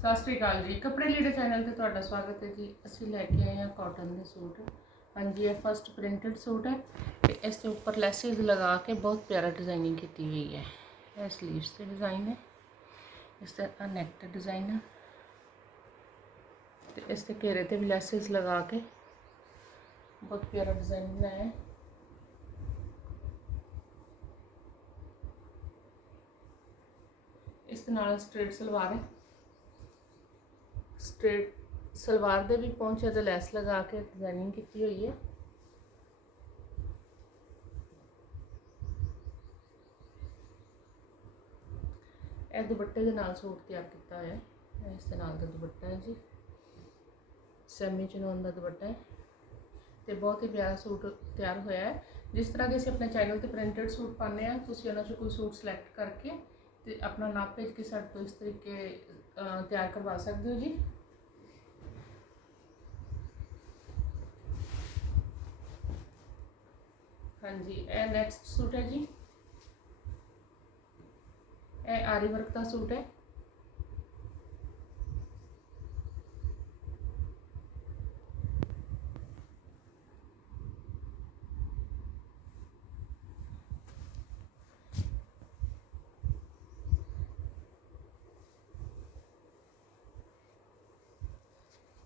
ਸਤਿ ਸ਼੍ਰੀ ਅਕਾਲ ਜੀ। ਕੱਪੜੇ ਲੀੜੇ ਚੈਨਲ ਤੇ ਤੁਹਾਡਾ ਸਵਾਗਤ ਹੈ ਜੀ। ਅਸੀਂ ਲੈ ਕੇ ਆਏ ਹਾਂ ਕਾਟਨ ਦੇ ਸੂਟ। ਹਾਂਜੀ, ਇਹ ਫਸਟ ਪ੍ਰਿੰਟਡ ਸੂਟ ਹੈ ਤੇ ਇਸ ਦੇ ਉੱਪਰ ਲੈਸਿਸ ਲਗਾ ਕੇ ਬਹੁਤ ਪਿਆਰਾ ਡਿਜ਼ਾਈਨਿੰਗ ਕੀਤੀ ਗਈ ਹੈ। ਇਹ ਸਲੀਵਸ ਤੇ ਡਿਜ਼ਾਈਨ ਹੈ। ਇਸ ਦਾ ਨੈਕ ਤੇ ਡਿਜ਼ਾਈਨ ਹੈ। ਤੇ ਇਸ ਦੇ ਘੇਰੇ ਤੇ ਵੀ ਲੈਸਿਸ ਲਗਾ ਕੇ ਬਹੁਤ ਪਿਆਰਾ ਡਿਜ਼ਾਈਨ ਬਣਾਇਆ ਹੈ। ਇਸ ਦੇ ਨਾਲ ਸਟ੍ਰੇਟ ਸਲਵਾਰ ਹੈ। ਸਟ੍ਰੇਟ ਸਲਵਾਰ ਦੇ ਵੀ ਪਹੁੰਚੇ ਤੇ ਲੈਸ ਲਗਾ ਕੇ ਡਿਜ਼ਾਈਨਿੰਗ ਕੀਤੀ ਹੋਈ ਹੈ। ਇਹ ਦੁਪੱਟੇ ਦੇ ਨਾਲ ਸੂਟ ਤਿਆਰ ਕੀਤਾ ਹੋਇਆ ਹੈ। ਇਸ ਦੇ ਨਾਲ ਦਾ ਦੁਪੱਟਾ ਹੈ ਜੀ। ਸੈਮੀ ਚਨੋਨ ਦਾ ਦੁਪੱਟਾ ਹੈ। ਤੇ ਬਹੁਤ ਹੀ ਪਿਆਰਾ ਸੂਟ ਤਿਆਰ ਹੋਇਆ ਹੈ। ਜਿਸ ਤਰ੍ਹਾਂ ਦੇ ਅਸੀਂ ਆਪਣੇ ਚੈਨਲ ਤੇ ਪ੍ਰਿੰਟਡ ਸੂਟ ਪਾਉਂਦੇ ਆ ਤੁਸੀਂ ਉਹਨਾਂ ਚੋਂ ਕੋਈ ਸੂਟ ਸਿਲੈਕਟ ਕਰਕੇ ਤੇ ਆਪਣਾ ਨਾਪ ਭੇਜ ਕੇ ਸਾਡੇ ਤੋਂ ਇਸ ਤਰੀਕੇ ਤਿਆਰ ਕਰਵਾ ਸਕਦੇ ਹੋ ਜੀ। ਹਾਂਜੀ ਇਹ ਨੈਕਸਟ ਸੂਟ ਹੈ ਜੀ ਇਹ ਆਰੀ ਵਰਕ ਦਾ ਸੂਟ ਹੈ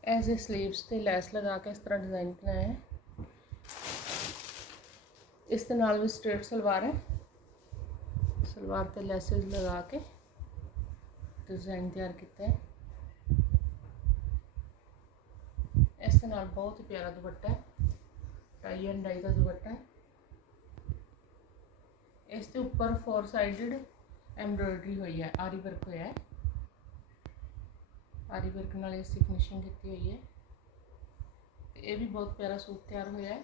ਐਜ਼ ए स्लीव्स ਤੇ ਲੈਸ ਲਗਾ ਕੇ ਇਸ ਤਰ੍ਹਾਂ ਡਿਜ਼ਾਈਨ ਬਣਾਇਆ ਹੈ ਇਸ ਦੇ ਨਾਲ ਵੀ ਸਟ੍ਰੇਟ ਸਲਵਾਰ ਹੈ। ਸਲਵਾਰ ਤੇ ਲੈਸਸ ਲਗਾ ਕੇ ਡਿਜ਼ਾਈਨ ਤਿਆਰ ਕੀਤਾ ਹੈ। ਇਸ ਦੇ ਨਾਲ ਬਹੁਤ ਹੀ ਪਿਆਰਾ ਦੁਪੱਟਾ ਹੈ। ਟਾਈ ਐਂਡ ਡਾਈ ਦਾ ਦੁਪੱਟਾ ਹੈ। ਇਸ ਦੇ ਉੱਪਰ ਫੋਰ ਸਾਈਡਡ ਐਮਬ੍ਰੋਇਡਰੀ ਹੋਈ ਹੈ, ਆਰੀ ਵਰਕ ਹੋਇਆ ਹੈ। ਆਰੀ ਵਰਕ ਨਾਲ ਇਸ ਦੀ ਫਿਨਿਸ਼ਿੰਗ ਕੀਤੀ ਹੋਈ ਹੈ। ਇਹ ਵੀ ਬਹੁਤ ਪਿਆਰਾ ਸੂਟ ਤਿਆਰ ਹੋਇਆ ਹੈ।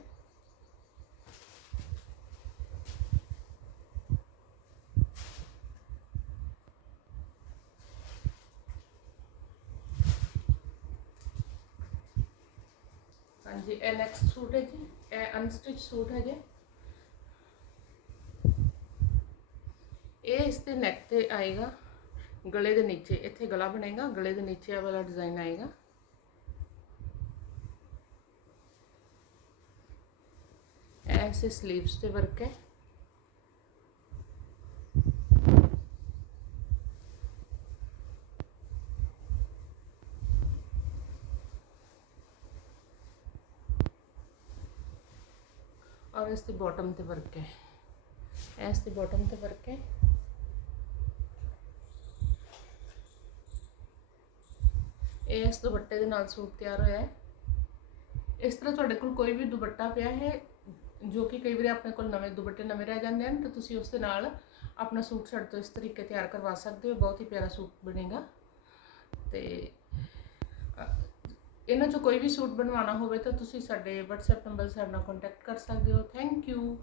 ਹਾਂਜੀ ਇਹ ਨੈਕਸਟ ਸੂਟ ਹੈ ਜੀ ਇਹ ਅਨਸਟਿਚ ਸੂਟ ਹੈ ਜੀ ਇਹ ਇਸ ਤੇ ਨੈਕ ਤੇ ਆਏਗਾ गले के नीचे इतने गला बनेगा, गले के नीचे वाला डिज़ाइन आएगा। ऐसे स्लीव्स से वर्क है। ਵਰਕ ਹੈ ਔਰ ਇਸ ਦੀ ਬਾਟਮ ਤੇ ਵਰਕ ਹੈ ਇਸ ਦੀ ਬਾਟਮ ਤੇ ਵਰਕ ਹੈ ਇਹ ਇਸ ਦੁਪੱਟੇ ਦੇ ਨਾਲ ਸੂਟ ਤਿਆਰ ਹੋਇਆ ਹੈ ਇਸ ਤਰ੍ਹਾਂ ਤੁਹਾਡੇ ਕੋਲ ਕੋਈ ਵੀ ਦੁਪੱਟਾ ਪਿਆ ਹੈ ਜੋ ਕਿ ਕਈ ਵਾਰੀ ਆਪਣੇ ਕੋਲ ਨਵੇਂ ਦੁਪੱਟੇ ਨਵੇਂ ਰਹਿ ਜਾਂਦੇ ਹਨ ਤਾਂ ਤੁਸੀਂ ਉਸ ਦੇ ਨਾਲ ਆਪਣਾ ਸੂਟ ਸਾਡੇ ਤੋਂ ਇਸ ਤਰੀਕੇ ਤਿਆਰ ਕਰਵਾ ਸਕਦੇ ਹੋ ਬਹੁਤ ਹੀ ਪਿਆਰਾ ਸੂਟ ਬਣੇਗਾ ਤੇ ਅ, ਇਹਨਾਂ ਚੋਂ ਕੋਈ ਵੀ ਸੂਟ ਬਣਵਾਉਣਾ ਹੋਵੇ ਤਾਂ ਤੁਸੀਂ ਸਾਡੇ WhatsApp ਨੰਬਰ ਸਾਡੇ ਨਾਲ ਕੰਟੈਕਟ ਕਰ ਸਕਦੇ ਹੋ। Thank you